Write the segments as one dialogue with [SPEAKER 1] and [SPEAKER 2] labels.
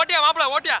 [SPEAKER 1] ஓட்டியா மாப்பிள ஓட்டியா?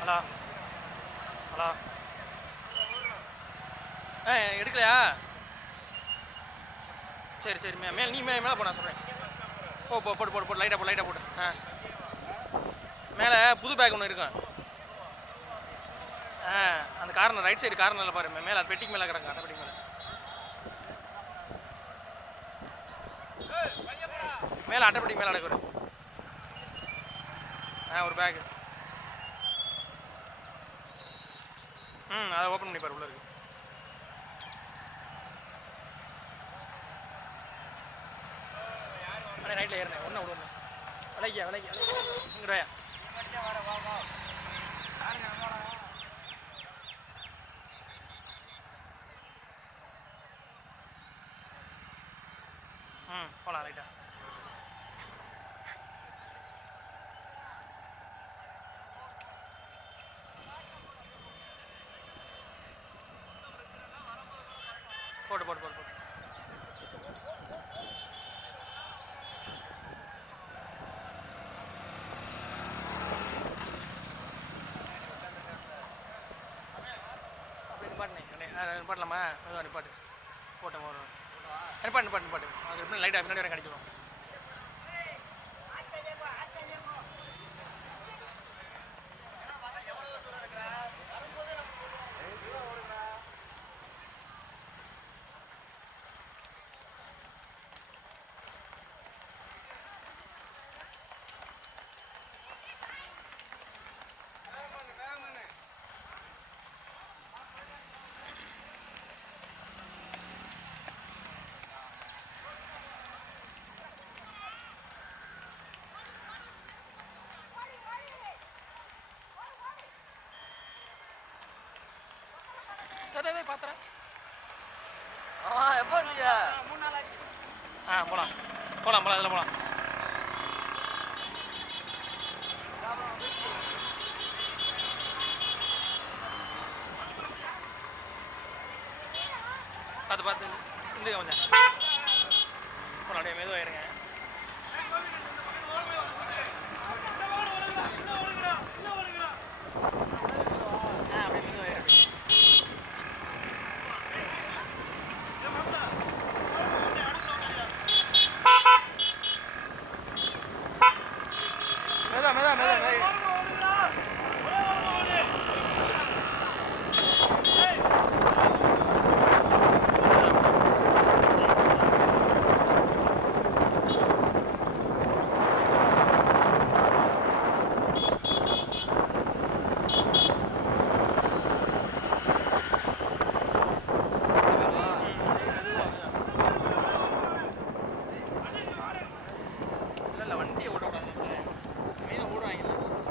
[SPEAKER 1] Hello. Hello. ஏ எடுக்கலையா? சரி சரி மே மேலே நீ மேலே மேலே போனா சொல்கிறேன் போ போ போட்டு போட்டு போட்டு லைட்டாக போட்டு லைட்டாக போட்டு ஆ. மேலே புது பேக் ஒன்று இருக்கும் ஆ அந்த கார்னர் ரைட் சைடு கார்னரில் பாரு மே- மேலே அது பெட்டிக்கு மேலே கிடக்கு அந்த பெட்டிக்கு மேலே. மேலே அட்டைப்பெட்டிக்கு மேலே கிடக்கு ஆ ஒரு பேக்கு ம் அதை ஓப்பன் பண்ணி பாரு உள்ள இருக்கு. ரைட்டில் ஏறினேன். ஒன்று விடுவோம் விலைக்கியா விலைக்கியா இங்கே ம் போகலாம் ரைட்டா. போட்டு போட்டு போட்டு போட்டு அப்படி நிப்பாட்டுனே அண்ணே ஆ, நிப்பாட்டலாமா மெதுவாக நிப்பாட்டு போட்டோம் ஒரு நிப்பாட்டு நிப்பாட்டு நிப்பாட்டு அது எப்படி லைட்டாக பின்னாடி வரை கிடைச்சிடும் பாத்திரம்
[SPEAKER 2] ஆ எப்போ வந்தீங்க?
[SPEAKER 1] ஆ போகலாம் போகலாம் போகலாம் இதில் போகலாம் பார்த்து பார்த்து இந்த கொஞ்சம். போகலாம் அப்படியே மெதுவாக இருங்க. ஆ அப்படியே மெதுவாக இருங்க மெதுவா மெதுவா மெதுவா மெதுவா இல்ல இல்ல வண்டியை ஓட விடாது மெயினாக ஓடுவாங்க
[SPEAKER 2] போவாங்க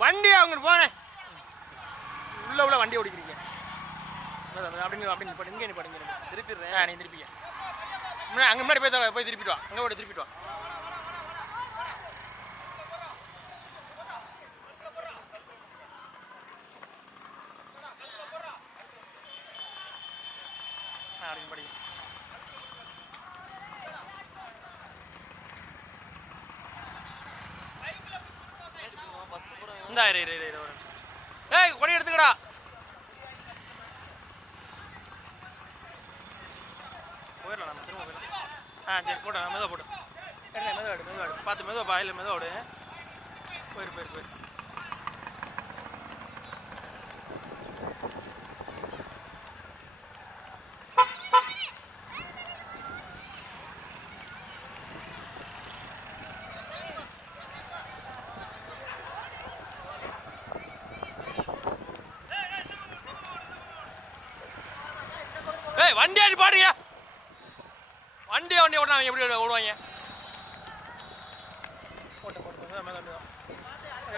[SPEAKER 1] வண்டி அவங்க போனேன் வண்டி ஓடிக்கிறீங்க. அப்படின்னு அப்படின்னு நிப்பாட்டு இங்கே நிப்பாட்டு இங்கே.
[SPEAKER 2] திருப்பிடுறேன்.
[SPEAKER 1] நீ திருப்பிக்க. முன்னாடி அங்கே முன்னாடி போய் போய் திருப்பிட்டு வா. அங்கே போய் திருப்பிட்டு வா. ஆ அப்படின்னு படி
[SPEAKER 2] ஃபஸ்ட்டு பூரா
[SPEAKER 1] இந்தா இரு இரு. ஏய் கொடி எடுத்துக்கடா. ஆ சரி போட்டு மெதுவாக போட்டு என்ன மெதுவாக மெதுவாடு பார்த்து மெதுவாக பாயில் மெதுவாடு போயிரு போயிரு போயிரு. வண்டி அடி பாடுங்க. வண்டி வண்டி ஓட்டினா அவங்க எப்படி ஓடுவாங்க?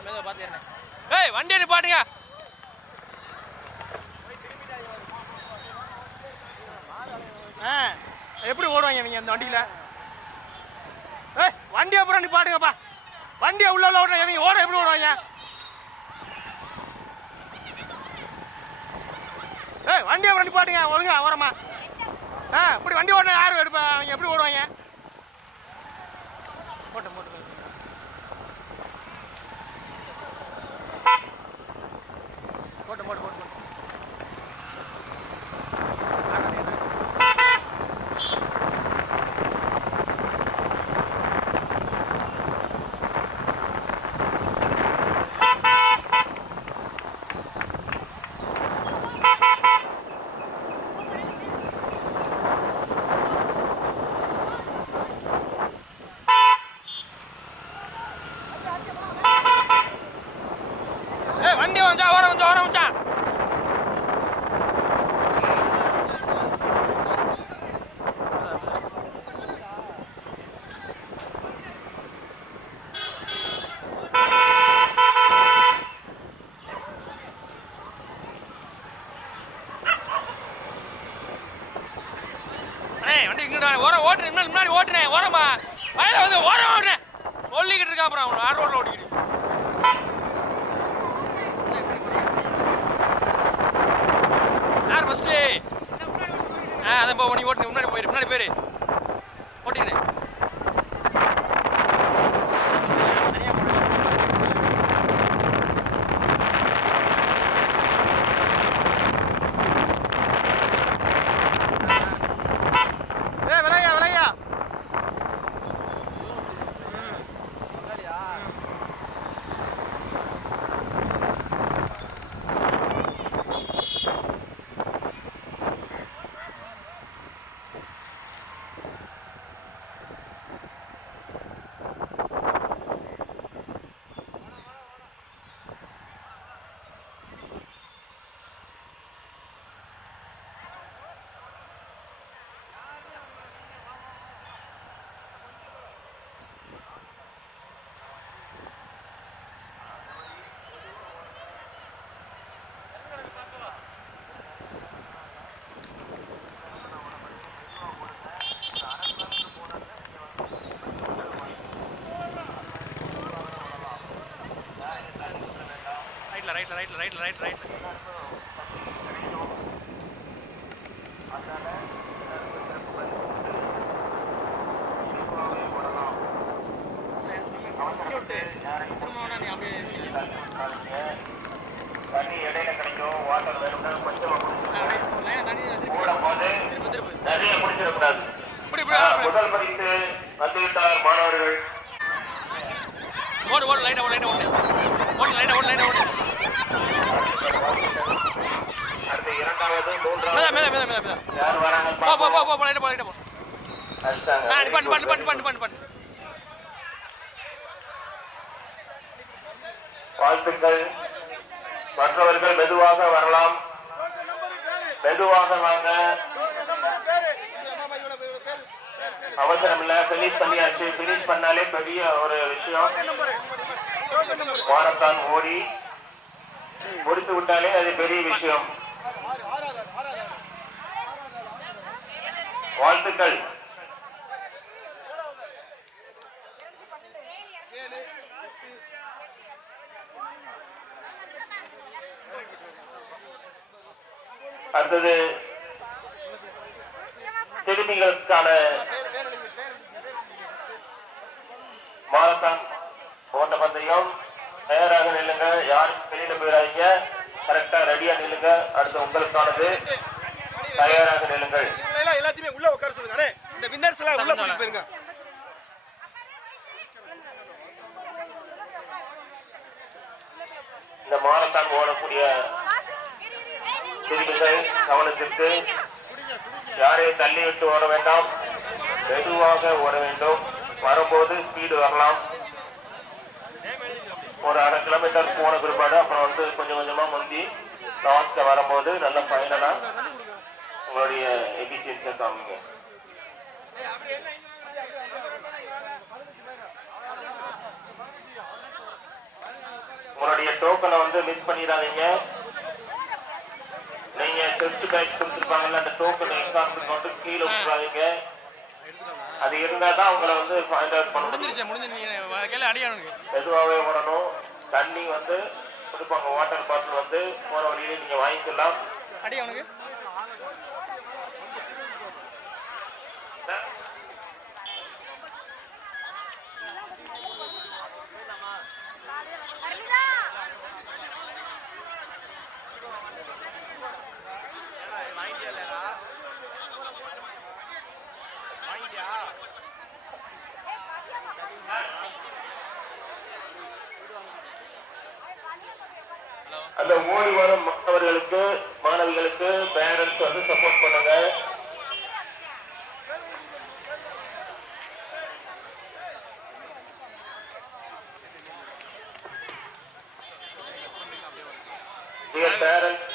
[SPEAKER 1] ஏய் பார்த்து ஏய் வண்டி நிப்பாட்டுங்க ஆ எப்படி ஓடுவாங்க இவங்க இந்த வண்டியில்? ஏய் வண்டி அப்புறம் நீ வண்டியை உள்ள உள்ள ஓடுற இவங்க ஓட எப்படி ஓடுவாங்க? ஏய் வண்டி அப்புறம் நிப்பாட்டுங்க ஒழுங்கா ஓரமா. ஆ இப்படி வண்டி ஓடினா யாரும் எடுப்பா? அவங்க எப்படி ஓடுவாங்க? போட்டு போட்டு போட்டு. போட்டு போட்டு போட்டு போட்டு ஏய் வண்டி வந்துச்சா ஓரம் வந்து ஓரம் வந்துச்சா அண்ணே வண்டி இங்கிட்டு ஓரம் ஓட்டுறேன் முன்னாடி முன்னாடி ஓட்டுறேன் ஓரமா. வயல வந்து ஓரம் ஓட்டுறேன் சொல்லிக்கிட்டு இருக்கா அப்புறம் அவன் ஆறு ரோட்டில் ஓட்டிக்கிட்டு. யார் ஃபஸ்ட்டு ஆ அதான் போ நீ ஓட்டு முன்னாடி போயிரு முன்னாடி போயிரு. ஓட்டிக்கிறேன் ரைட்ல ரைட்ல ரைட்ல ரைட்ல ரைட் ரைட்
[SPEAKER 3] தண்ணி இடையில கிடைக்கும் வாட்டர் வேணும்னா கொஞ்சமா குடிக்கணும் மூடும் போது நிறைய குடிச்சிடக்கூடாது முதல் படித்து வந்துவிட்டார் மாணவர்கள்
[SPEAKER 1] ஓடு ஓடு லைட்டா ஓடு லைட்டா ஓடு.
[SPEAKER 3] வாழ்த்துக்கள். மற்றவர்கள் மெதுவாக வரலாம். மெதுவாக வாங்க. அவசரம் இல்ல பினிஷ் பண்ணியாச்சு. பினிஷ் பண்ணாலே பெரிய ஒரு விஷயம். மாரத்தான் ஓடி முடித்து விட்டாலே அது பெரிய விஷயம். வாழ்த்துக்கள். அடுத்தது சிறுமிகளுக்கான மாரத்தான் ஓட்ட பந்தயம் தயாராக நில்லுங்க. யாரும் வெளியில போயிடாதீங்க. கரெக்டா ரெடியா நில்லுங்க. அடுத்து உங்களுக்கானது தயாராக நில்லுங்கள்.
[SPEAKER 4] எல்லாத்தையுமே உள்ள உட்கார சொல்லுங்க இந்த வின்னர்ஸ் எல்லாம் உள்ள போயிருங்க.
[SPEAKER 3] இந்த மாரத்தான் ஓடக்கூடிய சிறுமிகள் கவனத்திற்கு யாரையும் தள்ளி விட்டு ஓட வேண்டாம். மெதுவாக ஓட வேண்டும். வரும்போது ஸ்பீடு வரலாம். ஒரு அரை கிலோமீட்டர் போன பிற்பாடு அப்புறம் வந்து கொஞ்சம் கொஞ்சமாக முந்தி லாஸ்ட்டில் வரும்போது நல்ல ஃபைனலாக உங்களுடைய எபிசியன்ஸை காமிங்க. உங்களுடைய டோக்கனை வந்து மிஸ் பண்ணிடாதீங்க. நீங்க டெஸ்ட் பேக் கொடுத்துருப்பாங்கல்ல அந்த டோக்கன் எக்ஸாம்பிள் மட்டும் கீழே விட்டுறாதீங்க. அது இருந்தா தான் உங்களை வந்து ஃபைண்ட் அவுட் பண்ண
[SPEAKER 1] முடிஞ்சிருச்சு முடிஞ்சு நீங்க கேள்வி அடியானுக்கு
[SPEAKER 3] மெதுவாகவே ஓடணும். தண்ணி வந்து கொடுப்பாங்க வாட்டர் பாட்டில் வந்து போற வழியில நீங்க வாங்கிக்கலாம்.
[SPEAKER 1] அடி அவனுக்கு.
[SPEAKER 3] அந்த ஓடி வரும் மாணவர்களுக்கு மாணவிகளுக்கு பேரண்ட்ஸ் வந்து சப்போர்ட் பண்ணுங்க.